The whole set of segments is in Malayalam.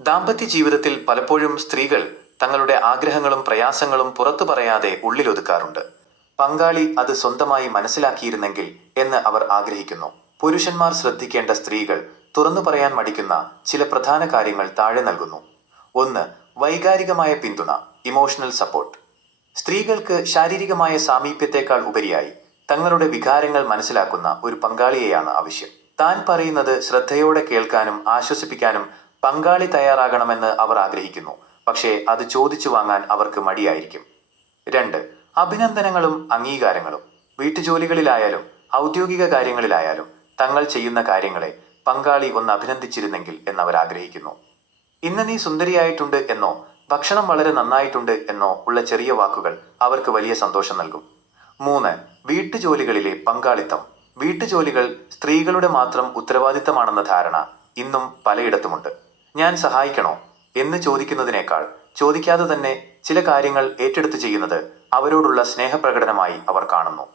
ദാമ്പത്യ ജീവിതത്തിൽ പലപ്പോഴും സ്ത്രീകൾ തങ്ങളുടെ ആഗ്രഹങ്ങളും പ്രയാസങ്ങളും പുറത്തു പറയാതെ ഉള്ളിലൊതുക്കാറുണ്ട്. പങ്കാളി അത് സ്വന്തമായി മനസ്സിലാക്കിയിരുന്നെങ്കിൽ എന്ന് അവർ ആഗ്രഹിക്കുന്നു. പുരുഷന്മാർ ശ്രദ്ധിക്കേണ്ട സ്ത്രീകൾ തുറന്നു പറയാൻ മടിക്കുന്ന ചില പ്രധാന കാര്യങ്ങൾ താഴെ നൽകുന്നു. 1. വൈകാരികമായ പിന്തുണ, ഇമോഷണൽ സപ്പോർട്ട്. സ്ത്രീകൾക്ക് ശാരീരികമായ സാമീപ്യത്തെക്കാൾ ഉപരിയായി തങ്ങളുടെ വികാരങ്ങൾ മനസ്സിലാക്കുന്ന ഒരു പങ്കാളിയെയാണ് ആവശ്യം. താൻ പറയുന്നത് ശ്രദ്ധയോടെ കേൾക്കാനും ആശ്വസിപ്പിക്കാനും പങ്കാളി തയ്യാറാകണമെന്ന് അവർ ആഗ്രഹിക്കുന്നു. പക്ഷേ അത് ചോദിച്ചു വാങ്ങാൻ അവർക്ക് മടിയായിരിക്കും. 2. അഭിനന്ദനങ്ങളും അംഗീകാരങ്ങളും. വീട്ടുജോലികളിലായാലും ഔദ്യോഗിക കാര്യങ്ങളിലായാലും തങ്ങൾ ചെയ്യുന്ന കാര്യങ്ങളെ പങ്കാളി ഒന്ന് അഭിനന്ദിച്ചിരുന്നെങ്കിൽ എന്നവർ ആഗ്രഹിക്കുന്നു. ഇന്ന് നീ സുന്ദരിയായിട്ടുണ്ട് എന്നോ ഭക്ഷണം വളരെ നന്നായിട്ടുണ്ട് എന്നോ ഉള്ള ചെറിയ വാക്കുകൾ അവർക്ക് വലിയ സന്തോഷം നൽകും. 3. വീട്ടുജോലികളിലെ പങ്കാളിത്തം. വീട്ടുജോലികൾ സ്ത്രീകളുടെ മാത്രം ഉത്തരവാദിത്തമാണെന്ന ധാരണ ഇന്നും പലയിടത്തുമുണ്ട്. ഞാൻ സഹായിക്കണോ എന്ന് ചോദിക്കുന്നതിനേക്കാൾ ചോദിക്കാതെ തന്നെ ചില കാര്യങ്ങൾ ഏറ്റെടുത്ത് ചെയ്യുന്നത് അവരോടുള്ള സ്നേഹപ്രകടനമായി അവർ കാണുന്നു.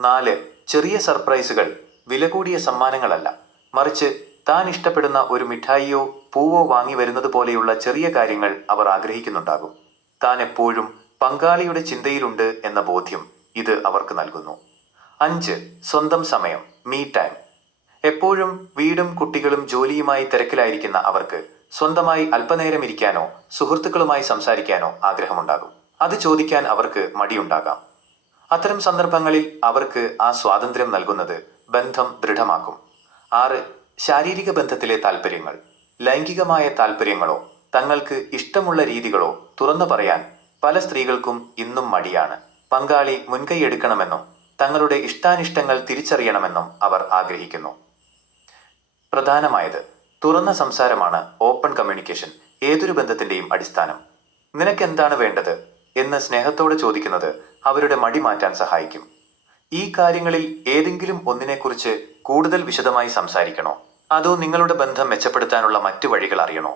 4. ചെറിയ സർപ്രൈസുകൾ. വില കൂടിയ സമ്മാനങ്ങളല്ല, മറിച്ച് താൻ ഇഷ്ടപ്പെടുന്ന ഒരു മിഠായിയോ പൂവോ വാങ്ങി വരുന്നത് പോലെയുള്ള ചെറിയ കാര്യങ്ങൾ അവർ ആഗ്രഹിക്കുന്നുണ്ടാകും. താൻ എപ്പോഴും പങ്കാളിയുടെ ചിന്തയിലുണ്ട് എന്ന ബോധ്യം ഇത് അവർക്ക് നൽകുന്നു. 5. സ്വന്തം സമയം, മീ ടൈം. എപ്പോഴും വീടും കുട്ടികളും ജോലിയുമായി തിരക്കിലായിരിക്കുന്ന അവർക്ക് സ്വന്തമായി അല്പനേരം ഇരിക്കാനോ സുഹൃത്തുക്കളുമായി സംസാരിക്കാനോ ആഗ്രഹമുണ്ടാകും. അത് ചോദിക്കാൻ അവർക്ക് മടിയുണ്ടാകാം. അത്തരം സന്ദർഭങ്ങളിൽ അവർക്ക് ആ സ്വാതന്ത്ര്യം നൽകുന്നത് ബന്ധം ദൃഢമാക്കും. 6. ശാരീരിക ബന്ധത്തിലെ താൽപ്പര്യങ്ങൾ. ലൈംഗികമായ താൽപ്പര്യങ്ങളോ തങ്ങൾക്ക് ഇഷ്ടമുള്ള രീതികളോ തുറന്നു പറയാൻ പല സ്ത്രീകൾക്കും ഇന്നും മടിയാണ്. പങ്കാളി മുൻകൈയെടുക്കണമെന്നും തങ്ങളുടെ ഇഷ്ടാനിഷ്ടങ്ങൾ തിരിച്ചറിയണമെന്നും അവർ ആഗ്രഹിക്കുന്നു. പ്രധാനമായത് തുറന്ന സംസാരമാണ് ഓപ്പൺ കമ്മ്യൂണിക്കേഷൻ ഏതൊരു ബന്ധത്തിന്റെയും അടിസ്ഥാനം. നിനക്കെന്താണ് വേണ്ടത് എന്ന് സ്നേഹത്തോടെ ചോദിക്കുന്നത് അവരുടെ മടി മാറ്റാൻ സഹായിക്കും. ഈ കാര്യങ്ങളിൽ ഏതെങ്കിലും ഒന്നിനെക്കുറിച്ച് കൂടുതൽ വിശദമായി സംസാരിക്കണോ, അതോ നിങ്ങളുടെ ബന്ധം മെച്ചപ്പെടുത്താനുള്ള മറ്റു വഴികൾ അറിയണോ?